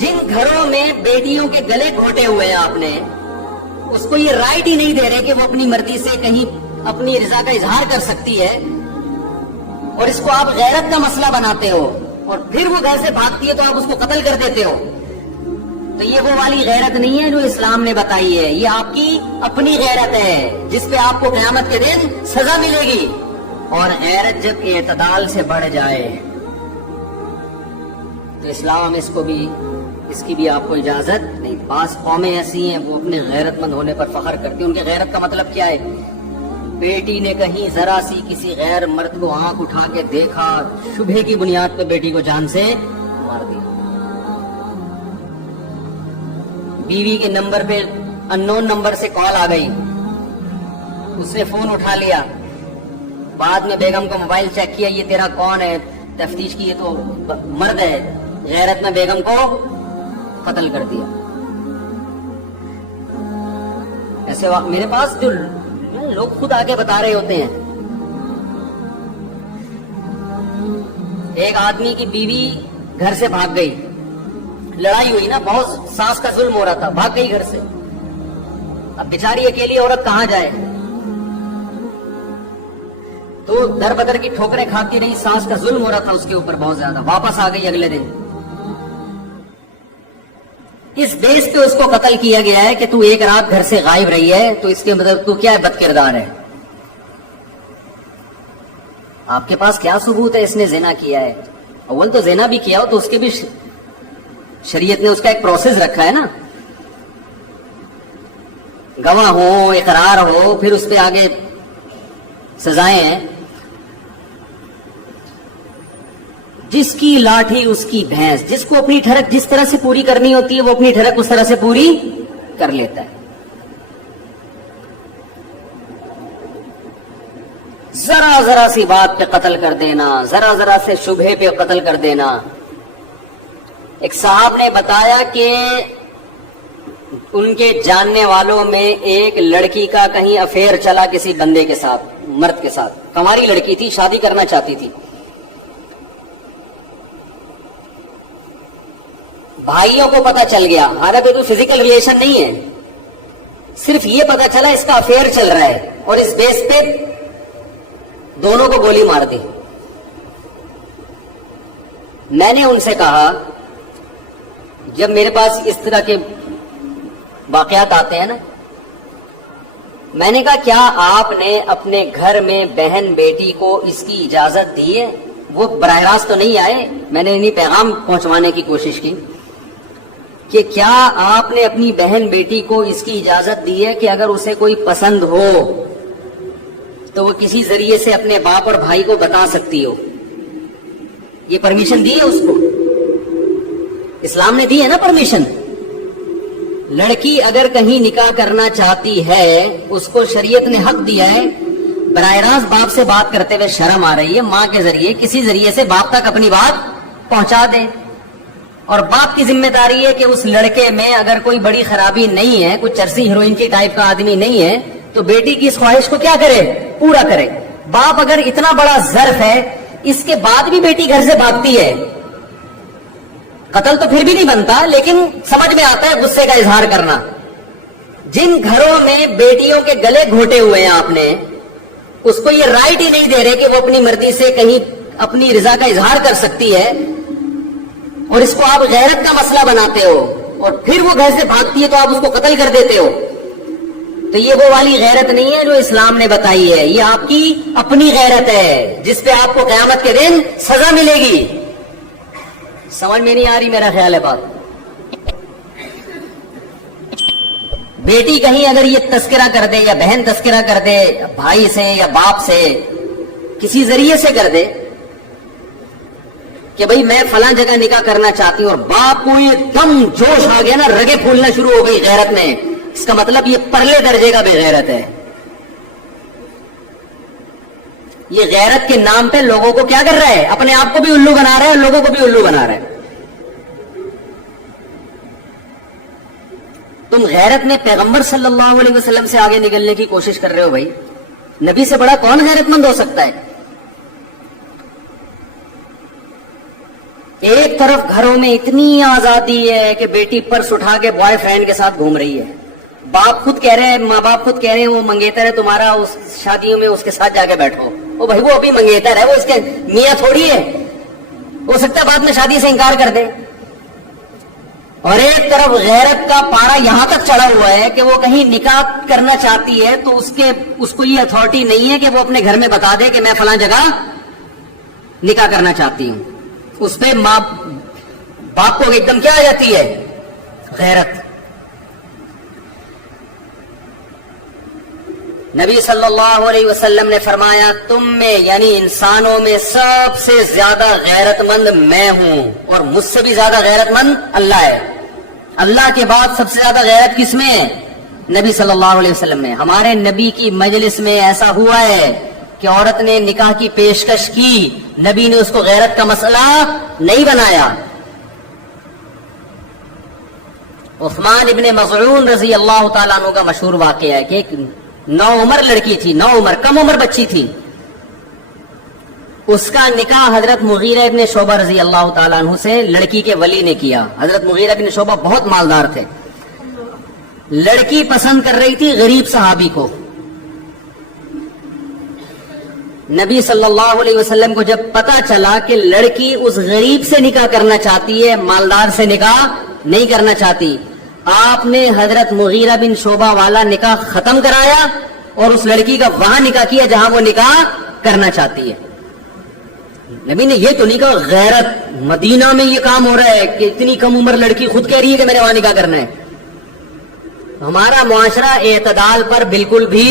جن گھروں میں بیٹیوں کے گلے گھونٹے ہوئے ہیں آپ نے، اس کو یہ رائٹ ہی نہیں دے رہے کہ وہ اپنی مرضی سے کہیں اپنی رضا کا اظہار کر سکتی ہے، اور اس کو آپ غیرت کا مسئلہ بناتے ہو، اور پھر وہ گھر سے بھاگتی ہے تو آپ اس کو قتل کر دیتے ہو، تو یہ وہ والی غیرت نہیں ہے جو اسلام نے بتائی ہے. یہ آپ کی اپنی غیرت ہے جس پہ آپ کو قیامت کے دن سزا ملے گی. اور غیرت جب اعتدال سے بڑھ جائے تو اسلام اس کی بھی آپ کو اجازت نہیں. بعض قومیں ایسی ہیں وہ اپنے غیرت مند ہونے پر فخر کرتی ہیں. ان کے غیرت کا مطلب کیا ہے؟ بیٹی نے کہیں ذرا سی کسی غیر مرد کو آنکھ اٹھا کے دیکھا، شبہے کی بنیاد پہ بیٹی کو جان سے مار دی. بیوی کے نمبر پہ اننون نمبر سے کال آ گئی، اس نے فون اٹھا لیا، بعد میں بیگم کو موبائل چیک کیا، یہ تیرا کون ہے؟ تفتیش کی، یہ تو مرد ہے. غیرت میں بیگم کو قتل کر دیا. ایسے وقت میرے پاس جو لوگ خود آگے بتا رہے ہوتے ہیں، ایک آدمی کی بیوی گھر سے بھاگ گئی، لڑائی ہوئی نا، بہت ساس کا ظلم ہو رہا تھا، بھاگ گئی گھر سے. اب بیچاری اکیلی عورت کہاں جائے؟ تو در بدر کی ٹھوکریں کھاتی رہی، ساس کا ظلم ہو رہا تھا اس کے اوپر بہت زیادہ. واپس آ گئی اگلے دن، اس بیس پہ اس کو قتل کیا گیا ہے کہ تو ایک رات گھر سے غائب رہی ہے، تو اس کے مطلب تو کیا ہے؟ بد کردار ہے. آپ کے پاس کیا ثبوت ہے اس نے زنا کیا ہے؟ اول تو زنا بھی کیا ہو تو اس کے بھی شریعت نے اس کا ایک پروسیس رکھا ہے نا، گواہ ہو، اقرار ہو، پھر اس پہ آگے سزائیں ہیں. جس کی لاٹھی اس کی بھینس، جس کو اپنی ٹھڑک جس طرح سے پوری کرنی ہوتی ہے وہ اپنی ٹھڑک اس طرح سے پوری کر لیتا ہے. ذرا ذرا سی بات پہ قتل کر دینا، ذرا ذرا سے شبہے پہ قتل کر دینا. ایک صاحب نے بتایا کہ ان کے جاننے والوں میں ایک لڑکی کا کہیں افیئر چلا کسی بندے کے ساتھ، مرد کے ساتھ. کنواری لڑکی تھی، شادی کرنا چاہتی تھی. بھائیوں کو پتا چل گیا، حالانکہ کوئی فزیکل ریلیشن نہیں ہے، صرف یہ پتا چلا اس کا افیئر چل رہا ہے، اور اس بیس پہ دونوں کو گولی مار دی. میں نے ان سے کہا، جب میرے پاس اس طرح کے واقعات آتے ہیں نا، میں نے کہا کیا آپ نے اپنے گھر میں بہن بیٹی کو اس کی اجازت دی ہے؟ وہ براہ راست تو نہیں آئے، میں نے انہیں پیغام پہنچوانے کی کوشش کی کہ کیا آپ نے اپنی بہن بیٹی کو اس کی اجازت دی ہے کہ اگر اسے کوئی پسند ہو تو وہ کسی ذریعے سے اپنے باپ اور بھائی کو بتا سکتی ہو؟ یہ پرمیشن دی ہے اس کو؟ اسلام نے دی ہے نا پرمیشن. لڑکی اگر کہیں نکاح کرنا چاہتی ہے، اس کو شریعت نے حق دیا ہے. براہ راست باپ سے بات کرتے ہوئے شرم آ رہی ہے، ماں کے ذریعے کسی ذریعے سے باپ تک اپنی بات پہنچا دے. اور باپ کی ذمہ داری ہے کہ اس لڑکے میں اگر کوئی بڑی خرابی نہیں ہے، کوئی چرسی ہیروئن کی ٹائپ کا آدمی نہیں ہے، تو بیٹی کی اس خواہش کو کیا کرے؟ پورا کرے. باپ اگر اتنا بڑا ظرف ہے، اس کے بعد بھی بیٹی گھر سے بھاگتی ہے، قتل تو پھر بھی نہیں بنتا، لیکن سمجھ میں آتا ہے غصے کا اظہار کرنا. جن گھروں میں بیٹیوں کے گلے گھونٹے ہوئے ہیں آپ نے، اس کو یہ رائٹ ہی نہیں دے رہے کہ وہ اپنی مرضی سے کہیں اپنی رضا کا اظہار کر سکتی ہے، اور اس کو آپ غیرت کا مسئلہ بناتے ہو، اور پھر وہ گھر سے بھاگتی ہے تو آپ اس کو قتل کر دیتے ہو. تو یہ وہ والی غیرت نہیں ہے جو اسلام نے بتائی ہے، یہ آپ کی اپنی غیرت ہے جس پہ آپ کو قیامت کے دن سزا ملے گی. سمجھ میں نہیں آ رہی میرا خیال ہے بات. بیٹی کہیں اگر یہ تذکرہ کر دے، یا بہن تذکرہ کر دے بھائی سے یا باپ سے، کسی ذریعے سے کر دے کہ بھئی میں فلاں جگہ نکاح کرنا چاہتی ہوں، اور باپ کو یہ دم جوش آ گیا نا، رگیں پھولنا شروع ہو گئی غیرت میں، اس کا مطلب یہ پرلے درجے کا بے غیرت ہے. یہ غیرت کے نام پہ لوگوں کو کیا کر رہا ہے؟ اپنے آپ کو بھی الو بنا رہا ہے، اور لوگوں کو بھی الو بنا رہا ہے. تم غیرت میں پیغمبر صلی اللہ علیہ وسلم سے آگے نکلنے کی کوشش کر رہے ہو. بھائی نبی سے بڑا کون غیرت مند ہو سکتا ہے؟ ایک ایک طرف گھروں میں اتنی آزادی ہے کہ بیٹی پرس اٹھا کے بوائے فرینڈ کے ساتھ گھوم رہی ہے، باپ خود کہہ رہے ہیں، ماں باپ خود کہہ رہے ہیں وہ منگیتر ہے تمہارا، اس شادیوں میں اس کے ساتھ جا کے بیٹھو. وہ بھائی وہ ابھی منگیتر ہے، وہ اس کے میاں تھوڑی ہے، ہو سکتا ہے بعد میں شادی سے انکار کر دے. اور ایک طرف غیرت کا پارا یہاں تک چڑھا ہوا ہے کہ وہ کہیں نکاح کرنا چاہتی ہے تو اس کو یہ اتھارٹی نہیں ہے کہ وہ اپنے گھر میں بتا دے کہ میں فلاں جگہ نکاح کرنا چاہتی ہوں. اس پہ ماں باپ کو ایک دم کیا آ جاتی ہے؟ غیرت. نبی صلی اللہ علیہ وسلم نے فرمایا تم میں یعنی انسانوں میں سب سے زیادہ غیرت مند میں ہوں اور مجھ سے بھی زیادہ غیرت مند اللہ ہے. اللہ کے بعد سب سے زیادہ غیرت کس میں ہے؟ نبی صلی اللہ علیہ وسلم میں. ہمارے نبی کی مجلس میں ایسا ہوا ہے کہ عورت نے نکاح کی پیشکش کی، نبی نے اس کو غیرت کا مسئلہ نہیں بنایا. عثمان ابن مظعون رضی اللہ تعالیٰ عنہ کا مشہور واقعہ ہے کہ ایک نوعمر لڑکی تھی، نوعمر کم عمر بچی تھی، اس کا نکاح حضرت مغیرہ ابن شعبہ رضی اللہ تعالیٰ عنہ سے لڑکی کے ولی نے کیا. حضرت مغیرہ ابن شعبہ بہت مالدار تھے. لڑکی پسند کر رہی تھی غریب صحابی کو. نبی صلی اللہ علیہ وسلم کو جب پتا چلا کہ لڑکی اس غریب سے نکاح کرنا چاہتی ہے، مالدار سے نکاح نہیں کرنا چاہتی، آپ نے حضرت مغیرہ بن شعبہ والا نکاح ختم کرایا اور اس لڑکی کا وہاں نکاح کیا جہاں وہ نکاح کرنا چاہتی ہے. نبی نے یہ تو نہیں کہا غیرت مدینہ میں یہ کام ہو رہا ہے کہ اتنی کم عمر لڑکی خود کہہ رہی ہے کہ میں نے وہاں نکاح کرنا ہے. ہمارا معاشرہ اعتدال پر بالکل بھی